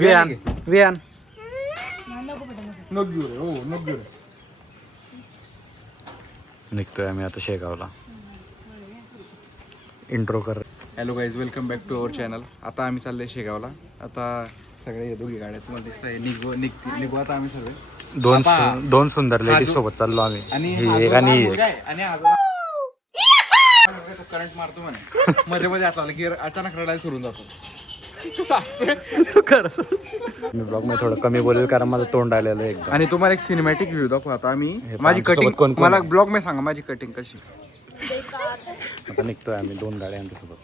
वियान वियान निघतोय आम्ही आता शेगावला. इंट्रो कर. Hello guys, welcome back to our channel. आता आम्ही चाललोय शेगावला. आता सगळे दोघी गाड्या तुम्हाला दिसत आहे. निघू आता आम्ही सगळे दोन सुंदर लेडीज सोबत चाललो आम्ही. करंट मारतो म्हणे मध्ये मध्ये असं की अचानक रडायला सुरू जातो. मी ब्लॉग मध्ये थोडं कमी बोलेल कारण माझं तोंड आलेलं आहे एकदम. आणि तुम्हाला एक सिनेमॅटिक व्ह्यू दाखवू आता आम्ही. माझी कटिंग मला ब्लॉग मध्ये सांगा माझी कटिंग कशी. आता निघतोय आम्ही 2 गाड्या आमच्यासोबत.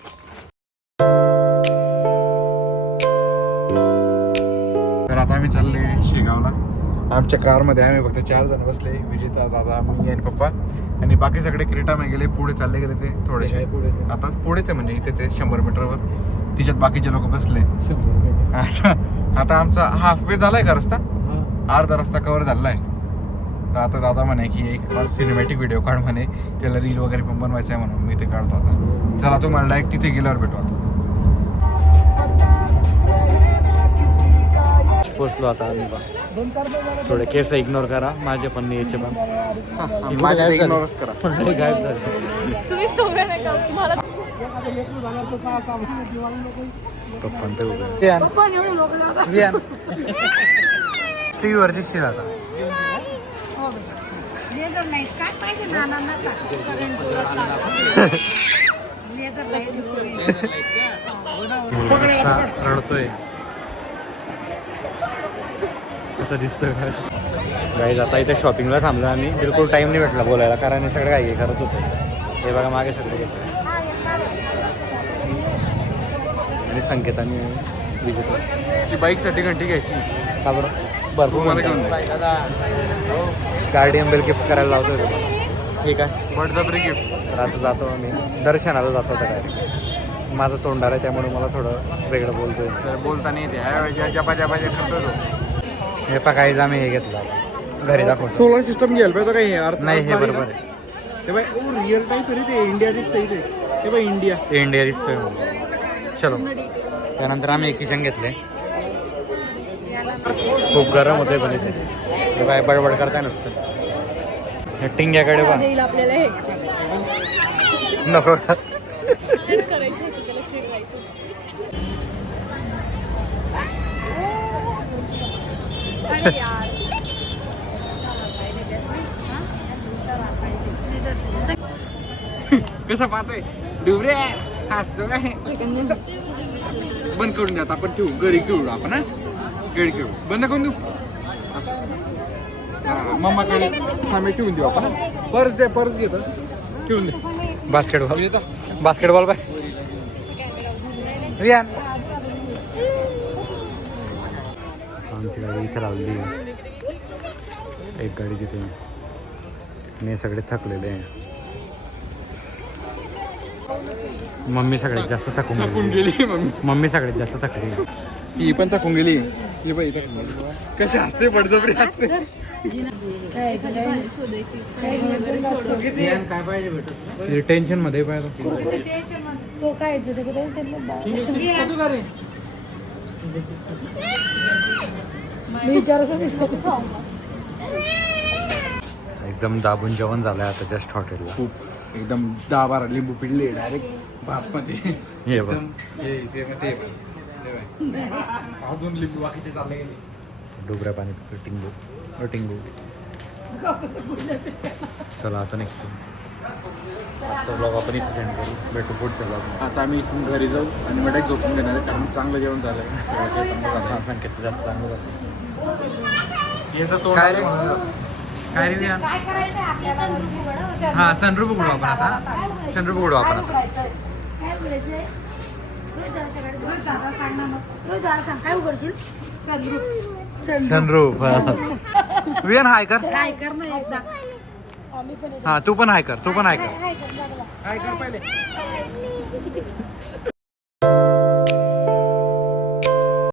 तर आता आम्ही चालले शेगावला. आमच्या कारमध्ये आम्ही फक्त 4 जण बसले. विजेता, दादा, मी आणि पप्पा. आणि बाकी सगळे क्रेटामध्ये गेले, पुढे चालले गेले ते थोडेसे. आता पुढेच आहे म्हणजे इथेच आहे 100 मीटरवर. तिच्यात बाकीचे लोक बसले. आता आमचा हाफवे झालाय का रस्ता, अर्धा रस्ता कव्हर झालाय. तर आता दादा म्हणे की एक सिनेमॅटिक व्हिडिओ काढ म्हणे, त्याला रील वगैरे पण बनवायचं आहे म्हणून मी ते काढतो. आता चला तुम्हाला डायरेक्ट तिथे गेल्यावर भेटू. आता पोचलो आता आम्ही. थोडे केस इग्नोर करा, माझे पण याचे पण. माझ्या इग्नोरच करा. गायब झाले. तुम्ही सोबत नाही का तुम्हाला पप्पा ते उभे. टीव्ही वर दिसतील आता. रडतोय कसं दिसतोय गाईज. आता इथे शॉपिंगला थांबलो आम्ही. बिलकुल टाइम नाही भेटला बोलायला कारण हे सगळं काही करत होतं. हे बघा मागे सगळे घेतलं. आणि संकेताने विजिटला बाईकसाठी घंटी घ्यायची का बरं. भरपूर गार्डियन बिल गिफ्ट करायला लावतोय तुम्हाला. ठीक आहे, बटजबरी गिफ्ट. तर आता जातो आम्ही दर्शनाला जातो आता डायरेक्ट. माझं तोंडार आहे त्यामुळे मला थोडं वेगळं बोलतोय. तर बोलताना येते जपाजा करतो तो. हे पा काहीच आम्ही हे घेतलं घरी दाखवतो. सोलर सिस्टम घ्यायला पाहिजे काही अर्थ नाही हे बरोबर आहे. हे बाय रिअल टाईप आहे ते. इंडिया दिसतं इथे. हे बाय इंडिया दिसतोय. चलो. त्यानंतर आम्ही एक किचन घेतले. खूप गरम होते पण इथे. हे बाय बडबड करताय नसतं. हे टिंग्याकडे बा देईल आपल्याला हे नको. तेच करायचं होतं, त्याला चिडवायचं. अरे यार कसं पाहतोय डुबरे हसतो काय. बंद करून द्या आपण. ठेवू घरी खेळू आपण. हा घरी खेळू. बंद करून देऊ. मम्माकडे आम्ही ठेवून देऊ आपण. पर्स दे, पर्स घेतो ठेवून दे. Basketball bye Riyan. आमची गाडी इथे लावली. एक गाडी तिथे. मी सगळे थकलेले आहे. मम्मी सगळ्यात जास्त थकून गेली. मम्मी सगळ्यात जास्त थकली. ही पण थकून गेली. ही बाई कशी हसते, बडजबरी हसते. काय पाहिजे टेन्शन मध्ये पाहिजे. एकदम दाबून जेवण झालंय आता जस्ट हॉटेलला. खूप एकदम 10-12 लिंबू पिळले डायरेक्ट भात मध्ये. हे बघ अजून लिंबू बाकीचे चालले गेले. डुबऱ्या पाणी टिंगू. चला आता निघतो. आजचा ब्लॉग आपण इथे सेंड करू. भेटू पुढच्या ब्लॉग. आता आम्ही इथून घरी जाऊ आणि मग झोपून घेणार आहे कारण चांगलं जेवण झालंय. सगळं काही चांगलं झालं. संकेत जास्त चांगलं जातं. याचं तोंड काय रे हा सनरूफ उघडू आपण आता. सनरूफ उघडू आपण आता. सनरूफ. वियन हाय कर. हा तू पण हाय कर. हाय कर पहिले.